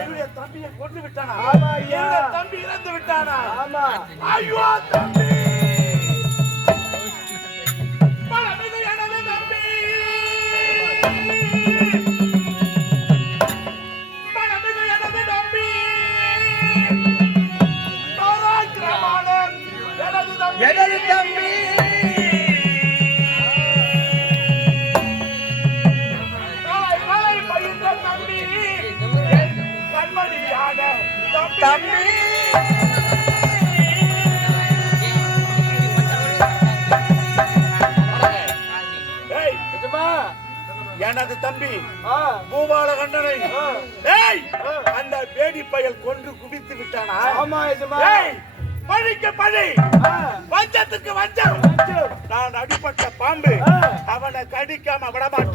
என்னுடைய தம்பியை கொண்டு விட்டானா? ஆமா ஐயா. என்னுடைய தம்பி இறந்து விட்டானா? ஆமா. ஐயோ தம்பி, பணமிகு எனது தம்பி, பணமிகு எனது தம்பி, பராக்கிரமானன் எனது தம்பி, எனது தம்பி. கலை பயின்ற தம்பி, கண்மணியான தம்பி. ஏய், எனது தம்பி பூபால கண்டனை ஏய் அந்த பேடி பயல் கொன்று குவித்து விட்டானா? ஆமா எஜமா. ஏய், பழிக்கு பழி, வஞ்சத்துக்கு வஞ்சம். நான் அடிப்பட்ட பாம்பு அவனை கடிக்காம விடமாட்டேன்.